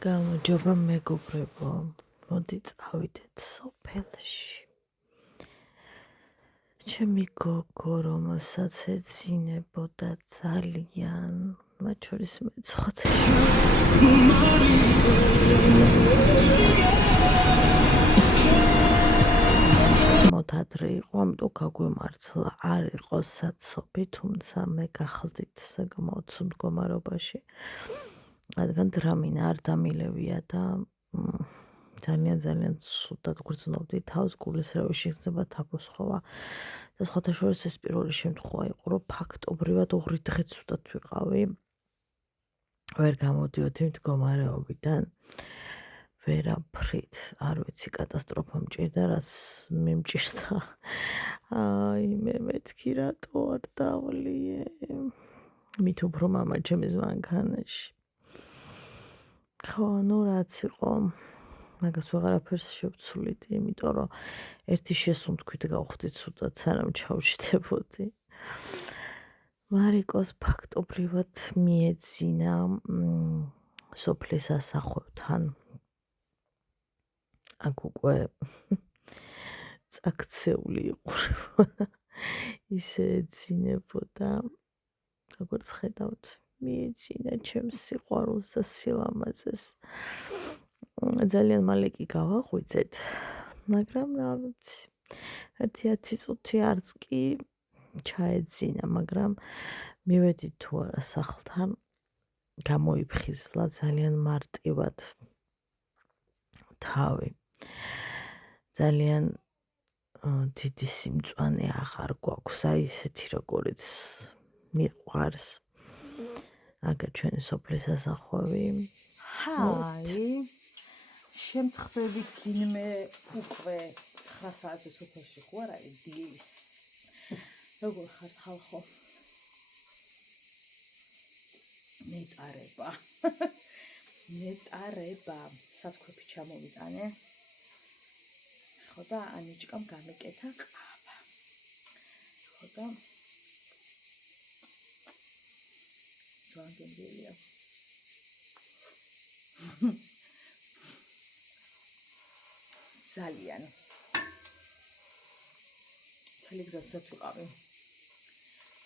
გამარჯობა მეგობრებო, მოდი წავიდეთ სოფელში. ჩემი გოგო, რომელსაც ეძინებოდა ძალიან, მათ შორის მეცხოვე. მოდადრე იყო, ამიტომ გაგვემართლა, არ იყო საცობი, თუმცა მე გახლდით საკმაოდ სულ მდგომარეობაში. რადგან დრამინა არ დამილევია და ძალიან ცუდად გრძნობდი თავს, გულისრევი შეგრძნება, თაფოსხოვა და სხვათა შორის ეს პირველი შემთხვევა იყო, რომ ფაქტობრივად 2 დღე ცუდად ვიყავი. ვერ გამოდიოდი მდგომარეობიდან, ვერაფრით, არ ვიცი, კატასტროფა მჭირდა, რაც მიმჭირდა. მე მეთქი რატო არ დავლიე? მით უფრო მამა ჩემის მანქანაში. ხო, ნუ რაც იყო, მაგას ვეღარაფერს შევცვლიდი, იმიტომ რომ ერთი შესუნთქვით გავხდი ცუდად, სანამ ჩავჯდებოდი. მარიკოს ფაქტობრივად მიეძინა სოფლის ასახვევთან. აქ უკვე წაქცეული იყურებოდა, ისე ეძინებოდა, როგორც ხედავთ, მიეძინა ჩემს სიყვარულს და სილამაზეს. ძალიან მალე კი გავაღვიძეთ, მაგრამ რა ვიცი, 1-10 წუთი არც კი ჩაეძინა, მაგრამ მივედით თუ არა სახლთან, გამოიფხიზლა ძალიან მარტივად თავი. ძალიან დიდი სიმწვანე აღარ გვაქვს, აი ესეთი როგორიც მიყვარს. აგა ჩვენი სოფლის ასახვევი. ჰაი, შემთხვევით ვინმე უკვე 9 საათზე სოფელში ხო არა დის. როგორ ხართ ხალხო? ნეტარება. სათქვეფი ჩამოვიტანე. ხო და ანიჭკამ გამეკეთა ყავა. ხო და განგენდელია. ძალიან. თელი გზასაც ვიყავი.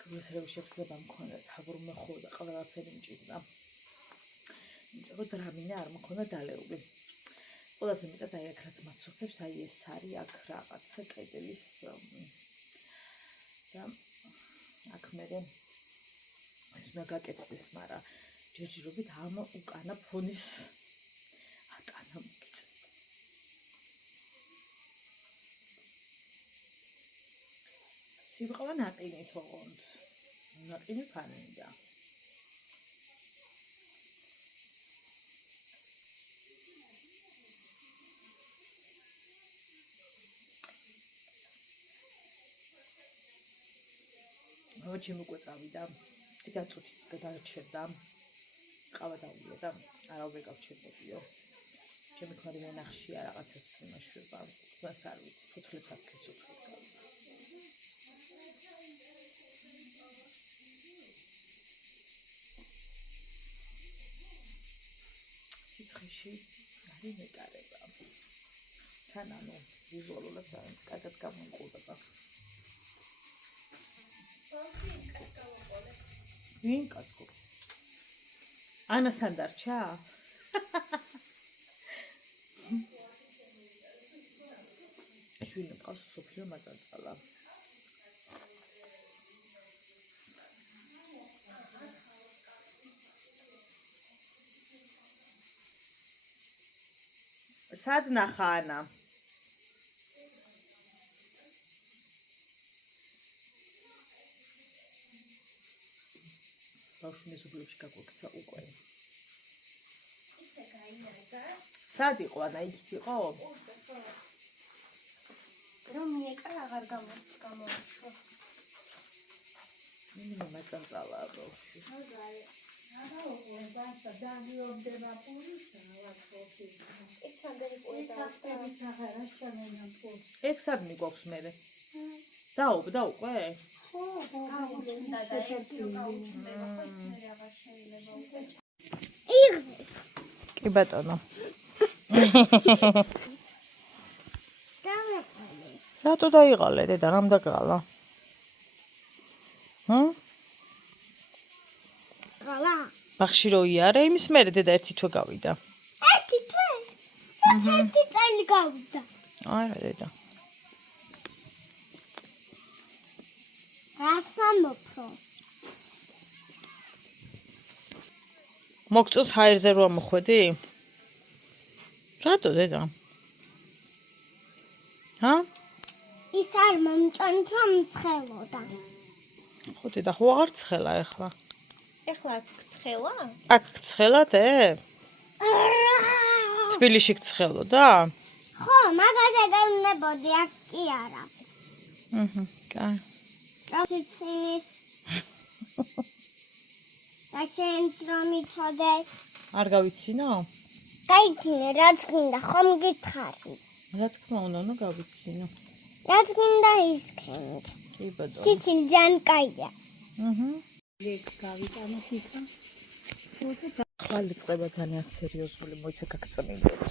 გულისრევი შეგრძნება მქონდა, თაბრუმა ხო და ყველაფერი მჭირდა. იმიტომ რომ დრამინა არ მქონდა დალეული. ყველაზე მეტად აი აქ რაც მაცოფებს, აი ეს არის აქ რაღაცა კედლის და აქ მე ეს ნაგაკეთდეს, მაგრამ ჯერჯერობით ამ უკანა ფონის ატანა მოგიწ. სიბრყვა ნაყინი თողონთ. ნაყინი ფანინდა. ჩემი უკვე წავიდა, დაწუთი გადაჩერდა, ყავა დავუვია და არავე გავჩერდებიო. ჩემი ქმარი მენახშია რაღაცას იმაშვება, თუნდაც არ ვიცი, ფოთლებს აქეს უთხარ. სიცხეში არის ნეტარება. თან ანუ ვიზუალურად კარგად გამომყურება. ვინ კაცო? ანასთან დარჩა? შვილი ყავს სოფლიო მაწანწალა. სად ნახა ანა? ბავშვი სოფლებში გაგვიქცა უკვე. სად იყო ანა, იქ იყო? რომ მიეკა აღარ გამოიშვა. მინიმუმ მაწანწალაა ბავშვი. ეგ სად მიგვაქვს მერე? დაობდა უკვე? კი ბატონო. დავეყოლე. რატო დაიღალე დედა, რამ დაგალა? ყალა. ბახში რო იარე, იმის მერე დედა ერთი თვე გავიდა. ერთი თვე? ერთი წელი გავიდა. არა დედა. რასამოფრო? მოგწონს ჰაერზე რო ამოხვედი? რატო დედა? ის არ მომწონს რომ ცხელოდა. ხო დედა, ხო აღარ ცხელა ეხლა. ეხლა აქ ცხელა? აქ ცხელად თბილისში ცხელოდა? ხო, მაგაზე გავნებოდი, აქ კი არა. კაი. კაცის და შენც რომ იცოდე? არ გავიცინო? გაიცინე, რაც გინდა, ხომ გითხარი. რა თქმა უნდა, გავიცინო. რაც გინდა ისქენით. კი ბატონო. სიცილი ძალიან კაია. ლეკ გავიტანოთ იქა. ხვალ იწყება ძალიან სერიოზული, მოიცა გაგწმილდეთ.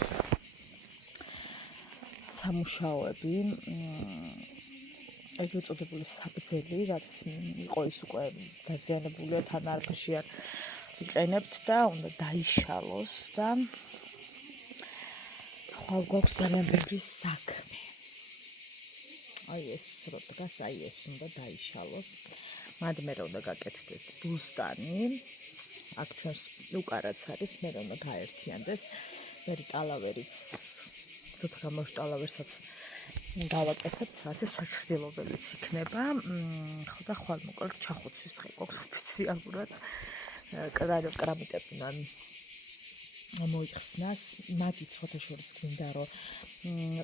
სამუშაოები, ეგ უწოდებული საბძელი, რაც იყო ის უკვე დაზიანებულია, თან არაფერში არ ვიყენებთ და უნდა დაიშალოს და ხვალ გვაქვს ძალიან ბევრი საქმე. აი ეს რო დგას, აი ეს უნდა დაიშალოს. მადმე რომ უნდა გაკეთდეს ბუსტანი. აქ ჩვენს უკარაც არის, მე რომ უნდა გაერთიანდეს. მე ტალავერიც ცოტა გამოშტალავერსაც გავაკეთებ, რასაც საჭიროებელიც იქნება. ხო და ხვალ მოკლედ ჩახუცის დღე გვაქვს ოფიციალურად. კრამიტები მოიხსნას. მაგით ცოტა შორის გვინდა რომ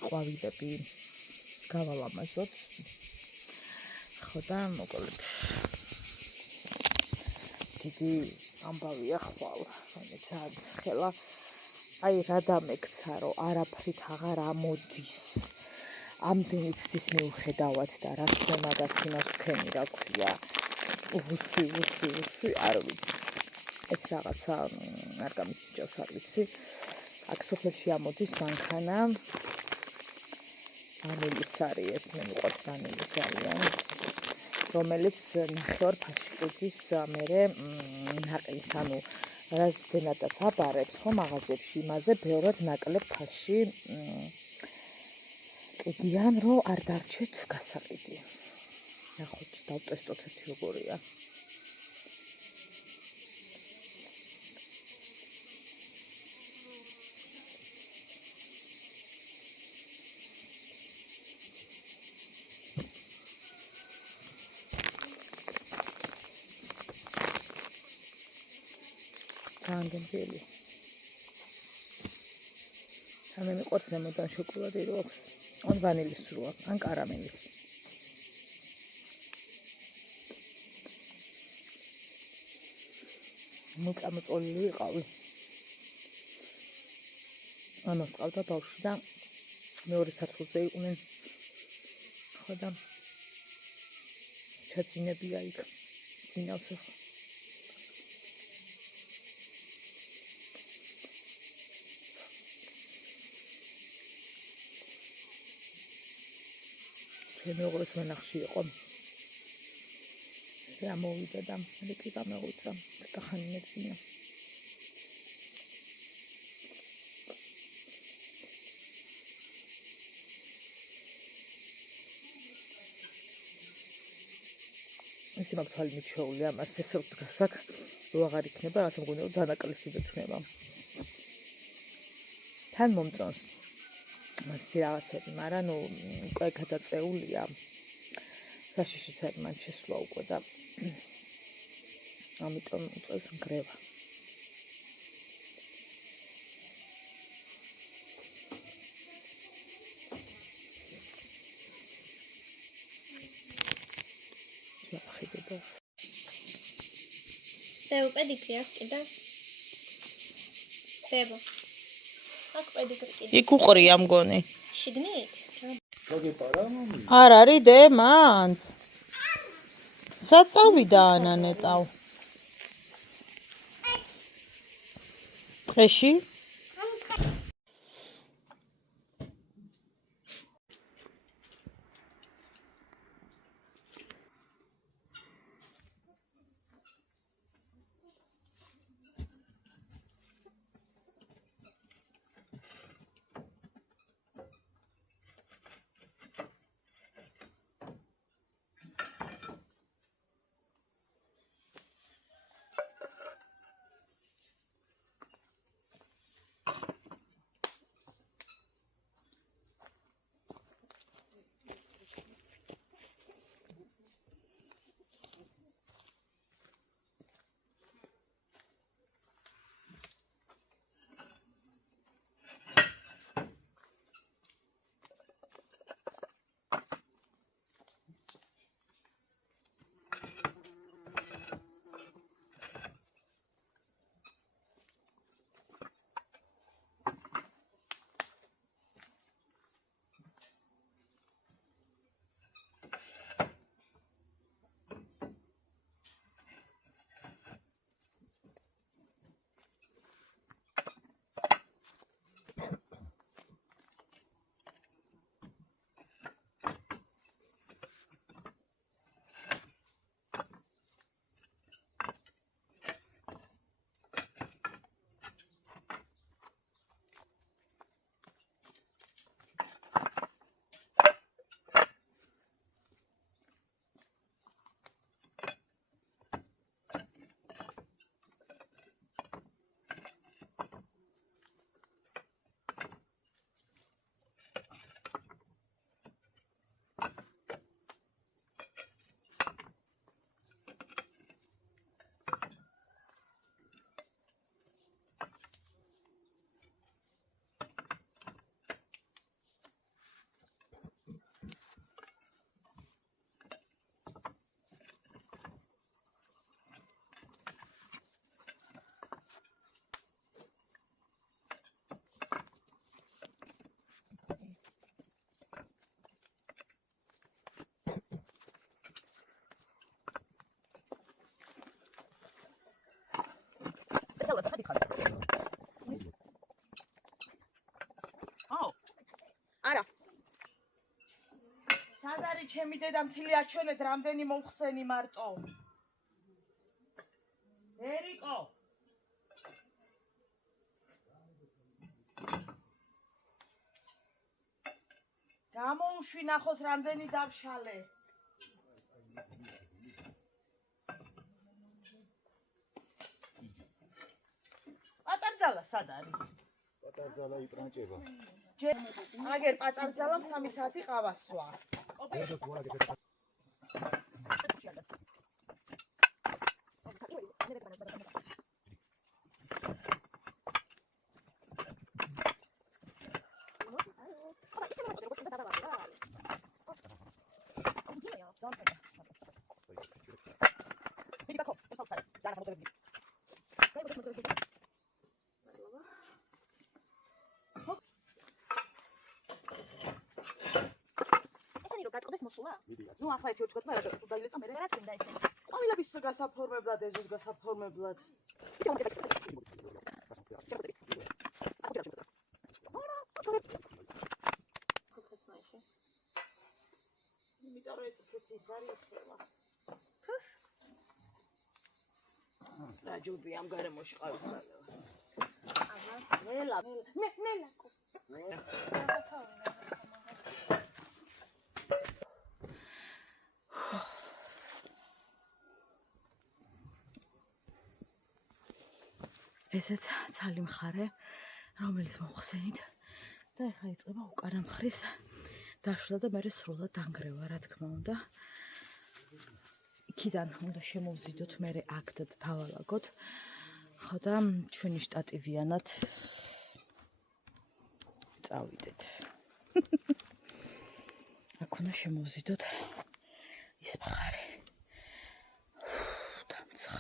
ყვავილები გავალამაზოთ. ხო და მოკლედ დიდი ამბავია ხვალ, რომელიც აცხელა. აი რა დამექცა რომ არაფრით აღარ ამოდის. ამდენი ცდის მიუხედავად და რაც მე მაგას იმას ვქენი რა ქვია. უსი არ ვიცი. ეს რაღაცა არ გამიჩნევს არ ვიცი. აქ სოფელში ამოდის მანქანა. ვანილის არის ეს, მე მიყვარს ვანილი ძალიან. რომელიც ნახევარ ფაშკების მერე ნაყლის, ანუ რაზდენადაც აბარებს ხო მაღაზიებში, იმაზე ბევრად ნაკლებ ფაში ყიდიან, რომ არ დარჩეთ გასაყიდი. ნახოთ, დავტესტოთ ერთი როგორია. განგენდელი. მე მიყვარს ნემოდან შოკოლადი რო აქვს. ან ვანილის რო აქვს, ან კარამელის. მოწამწოლილი ვიყავი. ამას ყავდა ბავშვი და მეორე სართულზე იყვნენ. ხო და ჩაძინებია იქ. ძინავს ხო. ჩემი უღრეს მენახში იყო. რა მოვიდა და მე კი გამეუცა. და ხანი მეცინო. ეს მაგთვალი მიჩეული ამას ეს რო დგასაკ რო აღარ იქნება, რატომ გონია რომ დანაკლისი იქნება. თან მომწონს მასი რაღაცები, მაგრამ ნუ უკვე გადაწეულია. საშიში ცერმან შესვლა უკვე და ამიტომ უწევს ნგრევა. შეხედო. პედიკრი აქვს კიდე? ბებო. აქ პედიკრი კიდე. იქ უყრია მგონი. შიგნით? არ არის დე მანდ. საწავიდა ანანეტავ. ტყეში? ჩემი დედა მთლი აჩვენეთ რამდენი მოვხსენი მარტო. ერიკო. გამოუშვი ნახოს რამდენი დავშალე. პატარძალა სად არის? პატარძალა იპრანჭება. აგერ პატარძალამ 3 საათი ყავასვა. ნუ ახლა ერთი ვთქვათ, მაგრამ სულ დაილეცა მე რა თქმა უნდა ესე. ყვავილების გასაფორმებლად, ეზოს გასაფორმებლად. იმიტომ რომ ეს ისეთი ის არის ხება. რა ჯობია ამ გარემოში ყავის დალევა. ნელა, ნელაკო. ესეც ცალი მხარე, რომელიც მოხსენით და ეხლა იწყება უკანა მხრის დაშლა და მე სრულად დანგრევა, რა თქმა უნდა. იქიდან უნდა შემოვზიდოთ, მე აქ და დავალაგოთ. ხო და ჩვენი შტატივიანად წავიდეთ. აქ უნდა შემოვზიდოთ ის მხარე. დამცხა.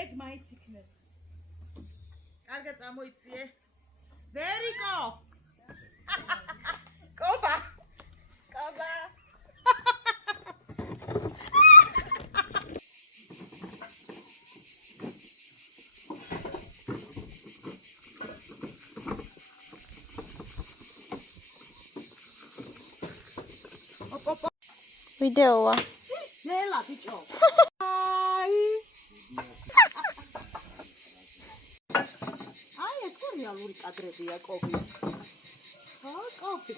ეგ მაინც იქნება. კარგად წამოიციე. ვერიკო. კობა. კობა. ვიდეოა. ნელა ბიჭო. რეალური კადრებია კობი. ხო, კობი.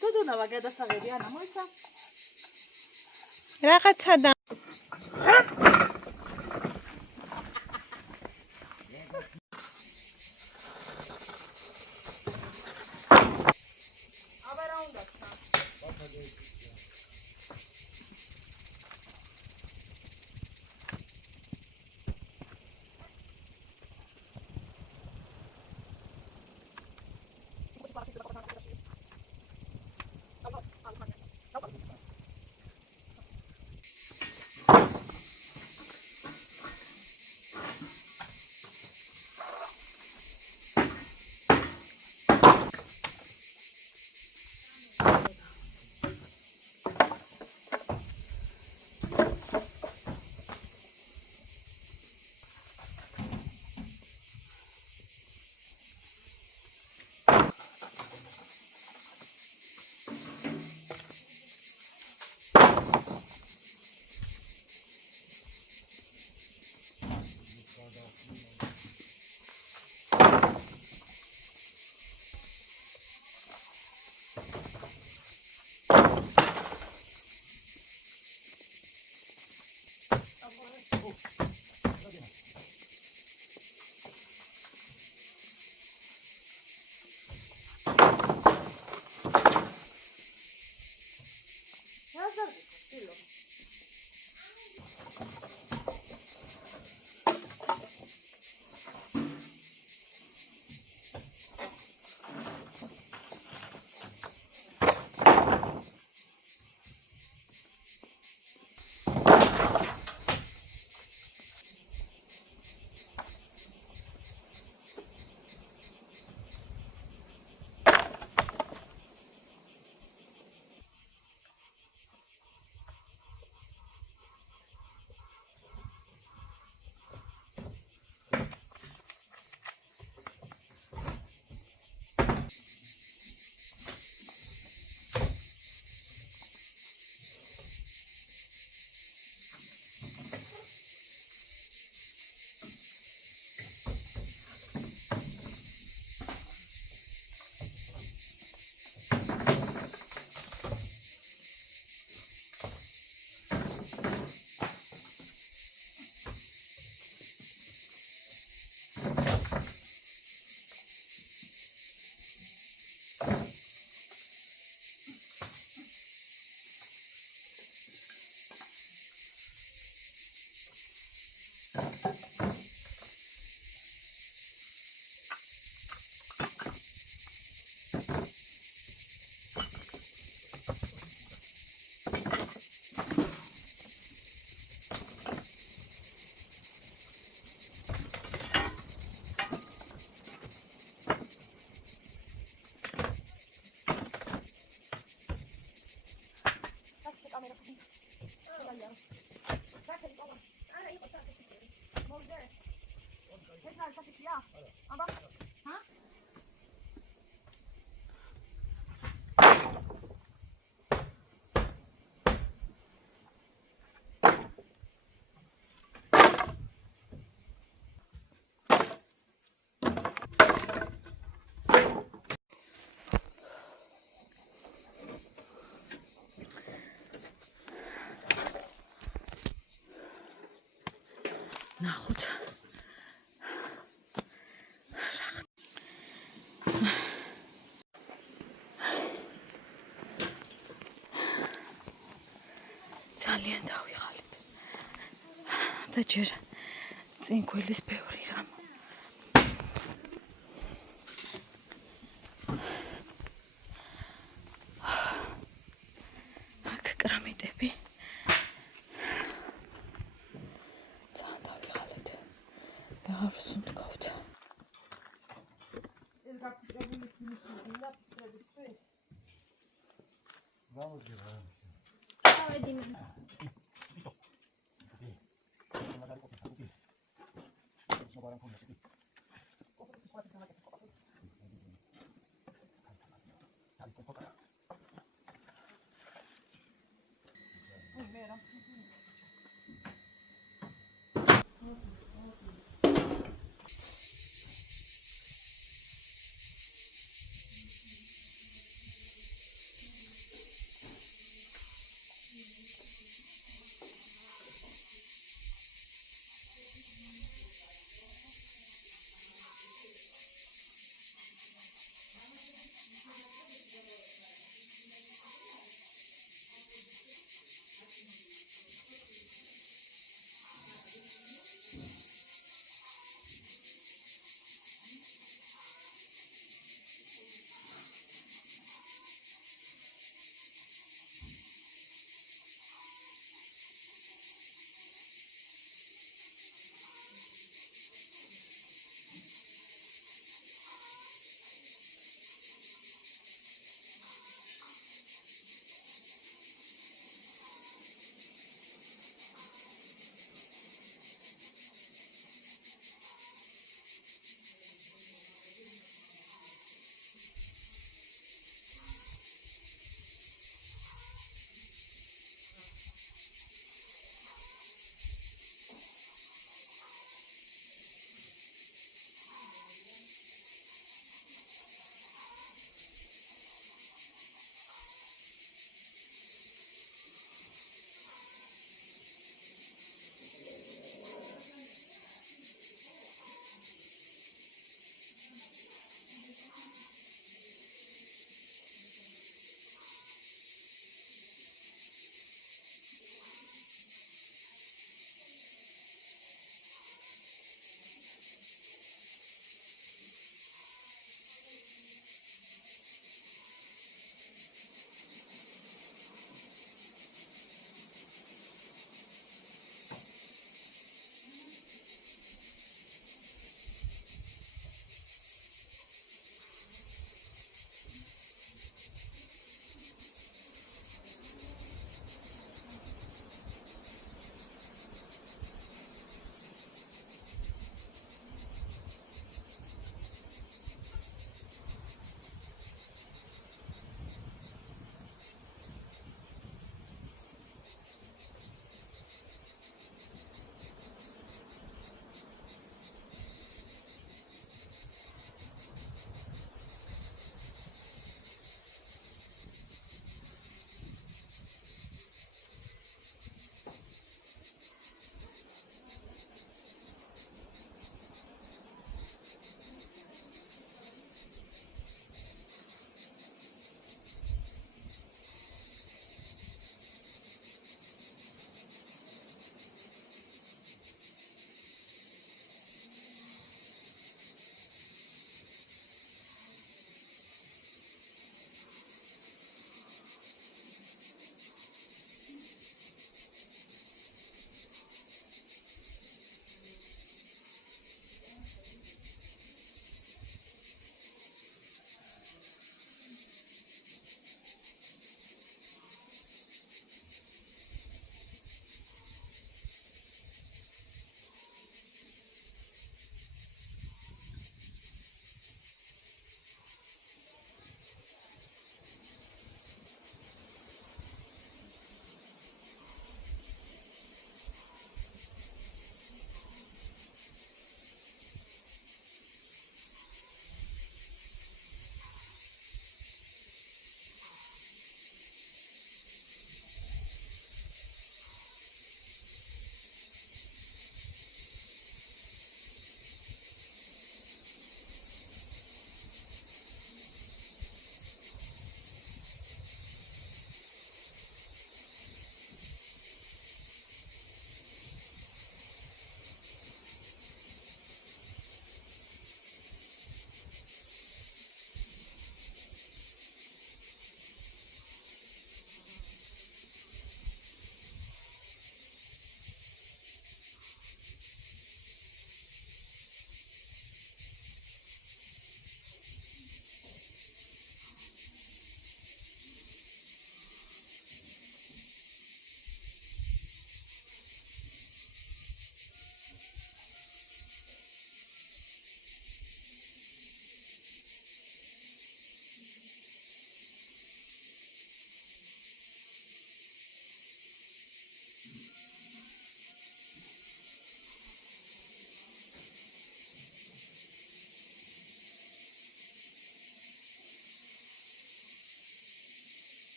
დოდონავა გადასაღები ანა მოიცა. რაღაცა და აბა რა უნდა ხა? ნახოთ. ძალიან დავიღალეთ. და ჯერ წინგვილის ბევრი რამ. აქ კრამიტები. ძალიან დავიღალეთ. აღარ ვსუნთქავთ. ეს გაფრთხილებული სიმსუქილა ფიქსებისთვის. გამოდგება. ავედინე.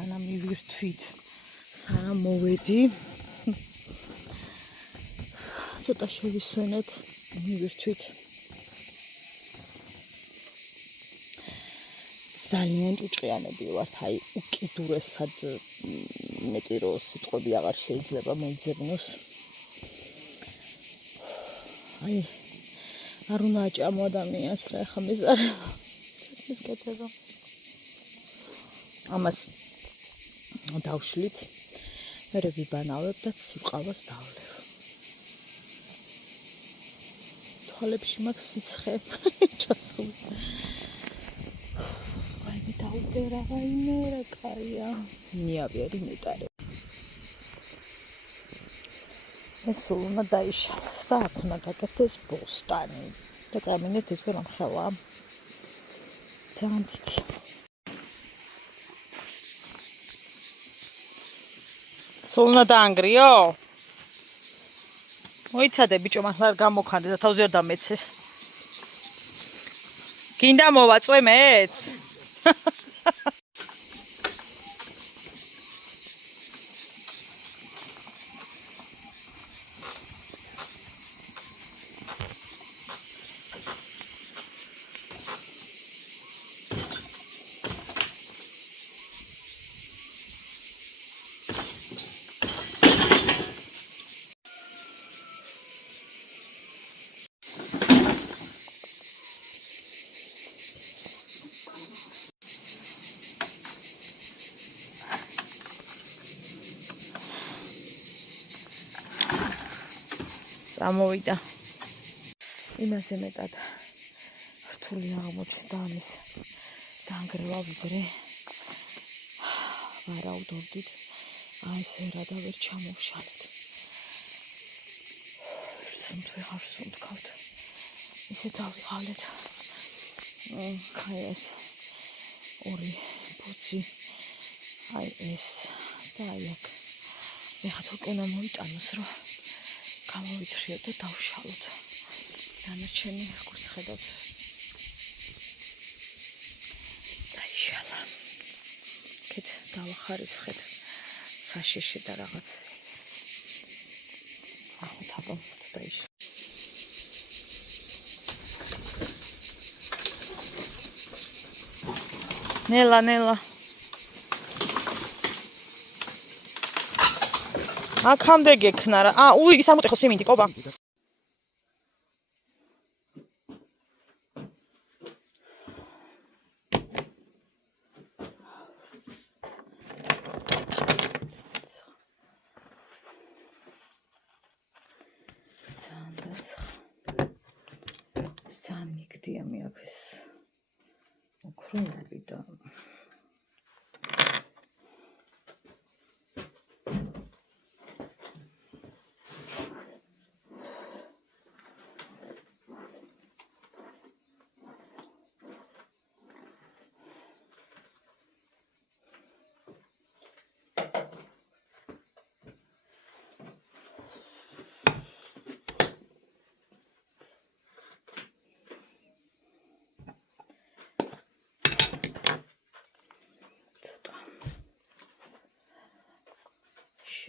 სანამ მივირთვით, სანამ მოვედი. ცოტა შევისვენოთ, მივირთვით. ძალიან ჭუჭყიანები ვართ, აი უკიდურესად მეტი რო სიტყვები აღარ შეიძლება მოიძებნოს. აი არ უნდა აჭამო ადამიანს რა ხა მეზარება. ის კეთება. ამას დავშლით. მერე ვიბანავებ და სიყავას დავლევ. თვალებში მაქვს სიცხე ჩასული. აი დაუწერა რაიმე რა კაია. ნიავერი ნეტარე. ეს სულ უნდა დაიშალოს და აქ უნდა გაკეთდეს ბოსტანი. და წამინეთ ეს რომ ხელა. ძალიან დიდი. სულ უნდა დაანგრიო? მოიცადე ბიჭო, მართლა არ გამოქანდე და თავზე არ დამეცეს. გინდა მოვაწვე მეც? Წამოვიდა. იმაზე მეტად რთული აღმოჩნდა ამის დაანგრევა ვიდრე ვარაუდობდით. აი ესე რა და ვერ ჩამოვშალეთ. ვეღარ სუნთქავთ. ისე დავიღალეთ. აი ეს ორი ბუცი. აი ეს და აი აქ. ეხლა თქო უნდა მოიტანოს რომ გამოვითრიოთ და დავშალოთ. დანარჩენი როგორც ხედავთ დაიშალა. კეთ დავახარისხეთ საშიში და რაღაც. ახლა თაბამოთ დაიშალა. ნელა აქამდე გექნა რა. ის ამოტეხო სიმინდი ყობა. ძალიან მიგდია მე აქ ეს ოქროები და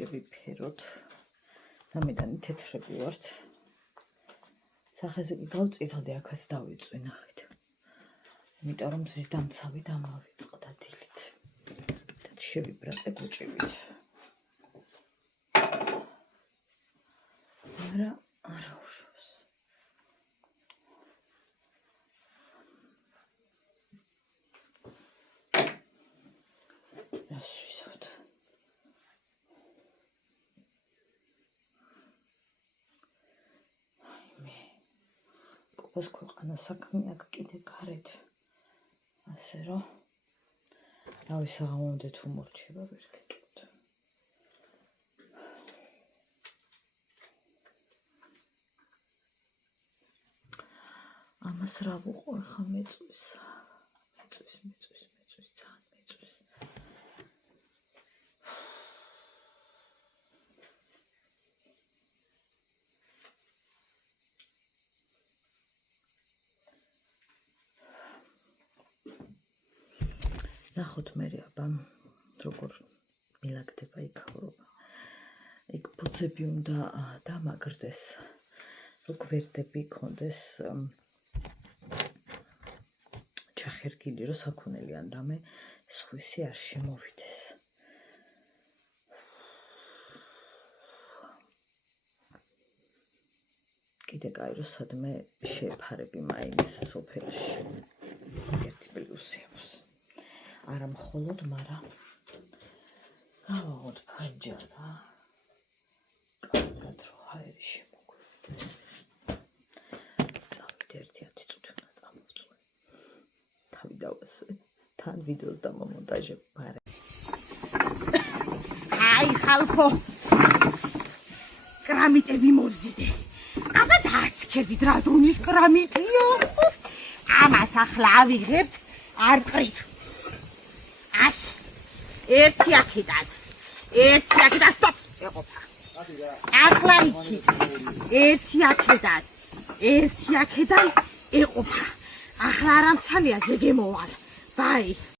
შევიფეროთ. სამედანი თეთრები ვართ. სახეზე კი გავწირალდი, აქაც დავიწვი ნახეთ. იმიტომ რომ ზის დამცავი დამავიწყდა დილით. და შევიბრატე გუჭებით. არა უშავს. ასვისავთ. ყოფას ქვეყანა საქმე აქ კიდე გარეთ. ასე რომ რავი საღამომდე თუ მორჩება ვერ გეტყვით. ამას რა ვუყო ხა მეწვის. ძალიან მეწვის. ნახოთ მე აბა როგორ მილაგდება იქავრობა. იქ ბუცები უნდა დამაგრდეს, რომ გვერდები იქონდეს ჩახერგილი, რომ საქონელი ან რამე სხვისი არ შემოვიდეს. კიდე კაი, რომ სადმე შეეფარები მაინც სოფელში. ერთი პლუსი აქვს. არა მხოლოდ, მაგრამ გავაღოთ ფანჯარა. კარგად რო ჰაერი შემოგვიყვება. წავიდე 1-10 წუთი უნდა წამოვწვე. თავი დავასვე. თან ვიდეოს დამომონტაჟებ მარე. აი ხალხო კრამიტები მოვზიდე. აბა დააცქედით რა დონის კრამიტია. ამას ახლა ავიღებთ არ ყრით. ერთი აქედან სტოპ ეყოფა. ახლა იქით ერთი აქედან ეყოფა. ახლა არ ამცალია ზეგე მოვალ. ბაი